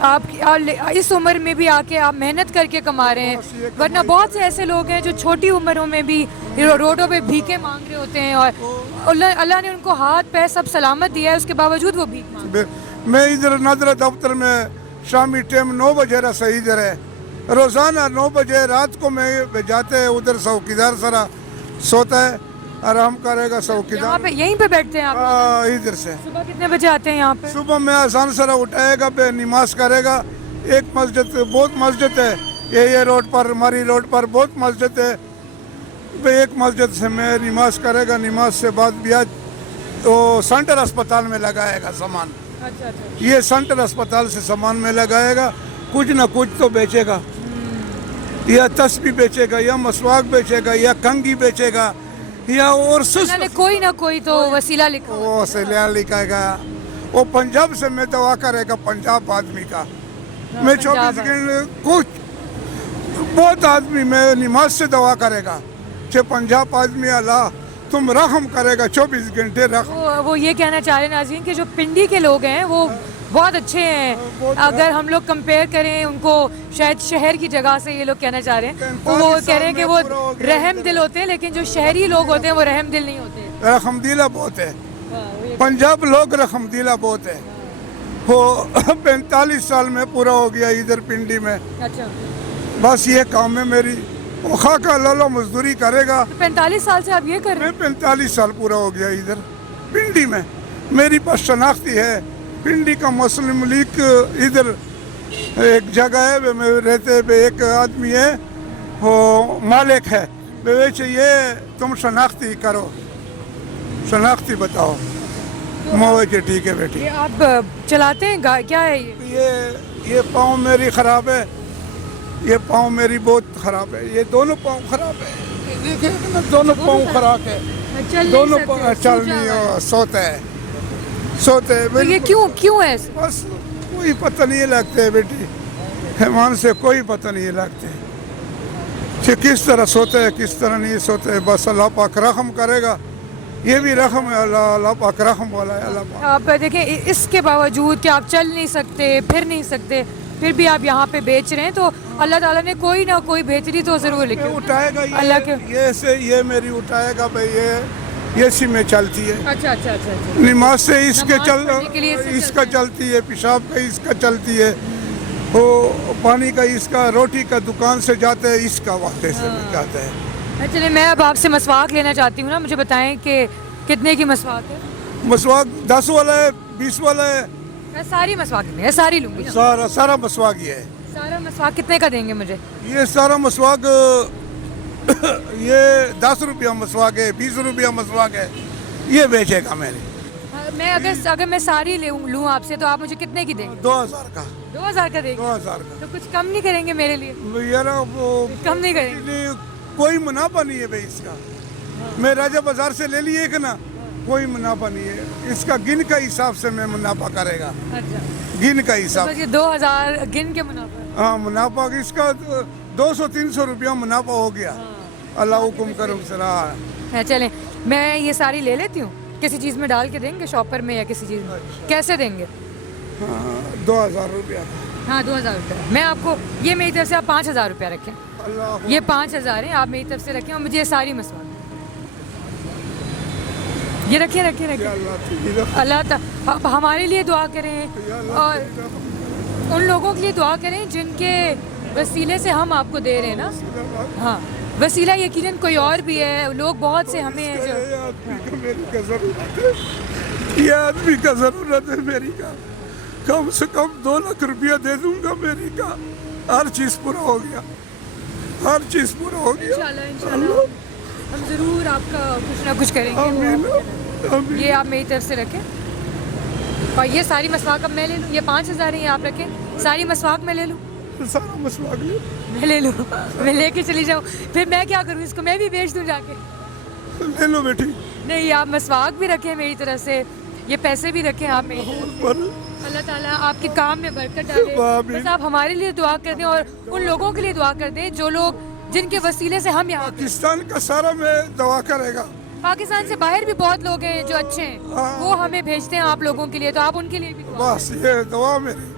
آپ اس عمر میں بھی آ کے آپ محنت کر کے کما رہے ہیں، ورنہ بہت سے ایسے لوگ ہیں جو چھوٹی عمروں میں بھی روڈوں پہ بھیکیں مانگ رہے ہوتے ہیں، اور اللہ نے ان کو ہاتھ پیر سب سلامت دیا ہے، اس کے باوجود وہ بھیک مانگ رہے ہیں۔ میں ادھر نادرہ دفتر میں شامی ٹائم 9 بجے رہا ادھر ہے، روزانہ 9 بجے رات کو میں جاتے ہیں ادھر، چوکیدار سرا سوتا ہے، آرام کرے گا یہاں چوکیدار، پہ یہیں پہ بیٹھتے ہیں آپ؟ ادھر سے صبح کتنے بجے آتے ہیں یہاں پہ؟ صبح میں آسان سرا اٹھائے گا پہ نماز کرے گا، ایک مسجد بہت مسجد ہے یہ روڈ پر، ہماری روڈ پر بہت مسجد ہے، ایک مسجد سے میں نماز کرے گا، نماز سے بعد بیاج تو سینٹر اسپتال میں لگائے گا سامان، اچھا اچھا، یہ سینٹر اسپتال سے سامان میں لگائے گا، کچھ نہ کچھ تو بیچے گا، یا تسبیح بیچے گا، یا مسواک بیچے گا، یا کنگھی بیچے گا، یا اور انہوں نے کوئی نہ کوئی تو وسیلہ لکھا ہوا۔ وہ سیلیا لکھائے گا، وہ پنجاب سے میں دعا کرے گا، پنجاب آدمی کا میں 24 گھنٹے کچھ بہت آدمی میں نماز سے دعا کرے گا کہ پنجاب آدمی اللہ تم رحم کرے گا، 24 گھنٹے رحم۔ وہ یہ کہنا چاہ رہے ہیں ناظرین کہ جو پنڈی کے لوگ ہیں وہ بہت اچھے ہیں، اگر ہم لوگ کمپیئر کریں ان کو شاید شہر کی جگہ سے، یہ لوگ کہنا چاہ رہے ہیں، وہ کہہ رہے ہیں کہ وہ رحم دل ہوتے ہیں، لیکن جو شہری لوگ ہوتے ہیں وہ رحم دل نہیں ہوتے۔ رحم دیلا بہت ہے، پنجاب لوگ رحم دیلا بہت ہے، وہ 45 سال میں پورا ہو گیا ادھر پنڈی میں، اچھا، بس یہ کام ہے میری، وہ خاکہ لالو مزدوری کرے گا۔ 45 سال سے آپ یہ کر رہے ہیں؟ میں 45 سال پورا ہو گیا ادھر پنڈی میں، میری پاس شناختی ہے پنڈی کا مسلم لیگ، ادھر ایک جگہ ہے میں رہتے ایک آدمی ہے وہ مالک ہے، یہ تم شناختی کرو، شناختی بتاؤ، موجے ٹھیک ہے بیٹی۔ یہ آپ چلاتے ہیں کیا ہے یہ پاؤں میری خراب ہے، یہ پاؤں میری بہت خراب ہے، یہ دونوں پاؤں خراب ہے، دیکھیں نا دونوں پاؤں خراب ہے، دونوں پاؤں چل نہیں ہو، سوتے ہیں یہ کیوں ہے؟ بس کوئی پتہ نہیں لگتے بیٹی، ایمان سے کوئی پتہ نہیں لگتے کہ کس طرح سوتے ہیں کس طرح نہیں سوتے ہیں، بس اللہ پاک رحم کرے گا، یہ بھی رحم ہے، اللہ پاک رحم والا ہے اللہ پاک۔ آپ دیکھیں اس کے باوجود کہ آپ چل نہیں سکتے پھر نہیں سکتے، پھر بھی آپ یہاں پہ بیچ رہے ہیں، تو اللہ تعالیٰ نے کوئی نہ کوئی بہتری تو ضرور لکھی اٹھائے گا اللہ کے۔ یہ میری اٹھائے گا بھائی، یہ سی میں چلتی ہے، اچھا اچھا اچھا، نماز سے اس کے پڑھنے کے لیے اس سے اس کا چلتی ہے، پیشاب کا اس کا چلتی ہے، وہ پانی کا اس کا، روٹی کا دکان سے جاتے ہیں اس کا، واقعے سے جاتے ہیں۔ چلیں میں اب آپ سے مسواک لینا چاہتی ہوں نا، مجھے بتائیں کہ کتنے کی مسواک ہے؟ مسواک 10 والا ہے، 20 والا ہے، میں ساری مسواک میں ساری لوں گی، سارا مسواک یہ ہے۔ سارا مسواک کتنے کا دیں گے مجھے؟ یہ سارا مسواک یہ 10 روپیہ مسواک ہے، 20 روپیہ مسواک ہے، یہ بیچے گا میں نے۔ میں اگر میں ساری لوں آپ سے تو آپ مجھے کتنے کی دیں گے؟ 2000 کا، 2000 کا دیں گے؟ 2000 کا تو کچھ کم نہیں کریں گے میرے لیے؟ یار وہ کم نہیں کریں گے؟ کوئی منافع نہیں ہے بھائی اس کا، میں راجہ بازار سے لے لیے کہ نا، کوئی منافع نہیں ہے اس کا، گن کا حساب سے میں منافع کرے گا، اچھا، گن کا حساب، 2000 گن کے منافع؟ ہاں منافع اس کا 200-300 روپیہ منافع ہو گیا، اللہ حکم کرم سرا۔ چلیں میں یہ ساری لے لیتی ہوں، کسی چیز میں ڈال کے دیں گے شاپر میں یا کسی چیز میں؟ کیسے دیں گے؟ 2000 روپیہ، ہاں 2000 روپیہ، میں آپ کو یہ میری طرف سے آپ 5000 روپیہ رکھیں، اللہ یہ 5000 ہیں آپ میری طرف سے رکھیں، اور مجھے یہ ساری مسواک یہ رکھیں۔ اللہ تعالیٰ ہمارے لیے دعا کریں، اور ان لوگوں کے لیے دعا کریں جن کے وسیلے سے ہم آپ کو دے رہے ہیں نا، ہاں وسیلہ یقیناً کوئی اور بھی ہے، لوگ بہت سے ہمیں جو یہ آدمی کا ضرورت ہے میری کا، کم سے کم 2 لاکھ روپیہ دے دوں گا میری کا، ہر چیز پورا ہو گیا، ہر چیز پورا ہو گیا، انشاءاللہ ہم ضرور آپ کا کچھ نہ کچھ کریں گے۔ آمین آمین۔ یہ آپ میری طرف سے رکھیں، اور یہ ساری مسواک اب میں لے لوں، یہ 5000 ہیں یہ آپ رکھیں، ساری مسواک میں لے لوں؟ سارا مسواک لے میں لے لوں، میں لے کے چلی جاؤں، پھر میں کیا کروں اس کو، میں بھی بیچ دوں جا کے؟ لے لو بیٹی، نہیں آپ مسواک بھی رکھیں میری طرف سے، یہ پیسے بھی رکھیں آپ میری طرف سے۔ اللہ تعالیٰ آپ کے کام میں برکت ڈالے، بس آپ ہمارے لیے دعا کر دیں اور ان لوگوں کے لیے دعا کر دیں جو لوگ جن کے وسیلے سے ہم یہاں، پاکستان کا سارا میں دعا کرے گا، پاکستان سے باہر بھی بہت لوگ ہیں جو اچھے ہیں، وہ ہمیں بھیجتے ہیں آپ لوگوں کے لیے، تو آپ ان کے لیے بھی دعا بس یہ دعا میری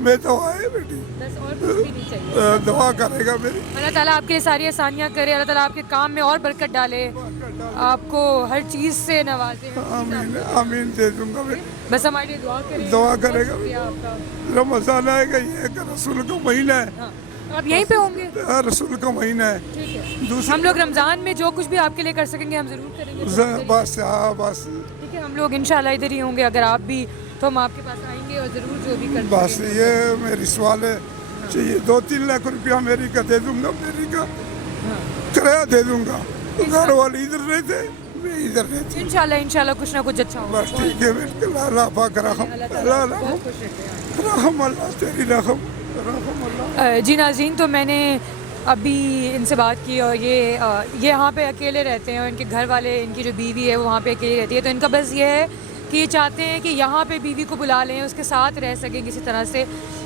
میں دعا ہے بیٹی بس اور کچھ بھی نہیں چاہیے. دعا کرے گا میری اللہ تعالیٰ آپ کے لیے ساری آسانیاں کرے, اللہ تعالیٰ آپ کے کام میں اور برکت ڈالے, آپ کو ہر چیز سے نوازے. آمین آمین دے دوں گا بیٹی بس ہمارے لیے دعا کریں. دعا کرے گا. بہت شکریہ آپ کا. رمضان آئے گا یہ کہ رسول کا مہینہ ہے ہاں آپ یہیں پہ ہوں گے؟ رسول کا مہینہ ہے ٹھیک ہے, دوسرے ہم لوگ رمضان میں جو کچھ بھی آپ کے لیے کر سکیں گے ہم ضرور کریں گے. بس ہاں بس ٹھیک ہے, ہم لوگ انشاءاللہ ادھر ہی ہوں گے, اگر آپ بھی تو ہم آپ کے پاس آئیں گے اور ضرور جو بھی کر بس سکیں. یہ میری سوال ہے چاہیے 2-3 لاکھ روپیہ میری کا دے دوں گا, میری کا کرایہ دے دوں گا. گھر والے ادھر رہتے میں ادھر رہتی. انشاءاللہ کچھ نہ کچھ اچھا ہوگا. بس ٹھیک ہے بیٹی اللہ پاک رحم اللہ بہت خوش رہتے ہیں. رحم اللہ تیری رحم رحم اللہ. جی ناظرین, تو میں نے ابھی ان سے بات کی اور یہ یہاں پہ اکیلے رہتے ہیں اور ان کے گھر والے, ان کی جو بیوی ہے وہ وہاں پہ اکیلی رہتی ہے. تو ان کا بس یہ ہے کہ یہ چاہتے ہیں کہ یہاں پہ بیوی کو بلا لیں, اس کے ساتھ رہ سکیں کسی طرح سے.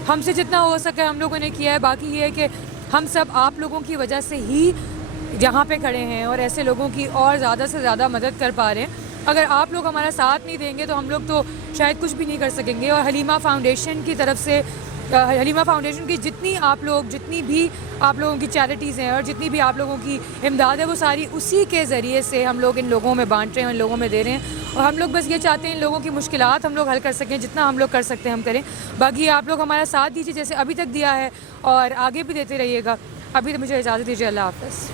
ہم سے جتنا ہو سکے ہم لوگوں نے کیا ہے. باقی یہ ہے کہ ہم سب آپ لوگوں کی وجہ سے ہی یہاں پہ کھڑے ہیں اور ایسے لوگوں کی اور زیادہ سے زیادہ مدد کر پا رہے ہیں. اگر آپ لوگ ہمارا ساتھ نہیں دیں گے تو ہم لوگ تو شاید کچھ بھی نہیں کر سکیں گے. اور حلیمہ فاؤنڈیشن کی طرف سے, حلیمہ فاؤنڈیشن کی جتنی بھی آپ لوگوں کی چیریٹیز ہیں اور جتنی بھی آپ لوگوں کی امداد ہے وہ ساری اسی کے ذریعے سے ہم لوگ ان لوگوں میں بانٹ رہے ہیں, ان لوگوں میں دے رہے ہیں. اور ہم لوگ بس یہ چاہتے ہیں ان لوگوں کی مشکلات ہم لوگ حل کر سکیں, جتنا ہم لوگ کر سکتے ہیں ہم کریں. باقی آپ لوگ ہمارا ساتھ دیجیے جیسے ابھی تک دیا ہے اور آگے بھی دیتے رہیے گا. ابھی تو مجھے اجازت دیجیے, اللہ حافظ.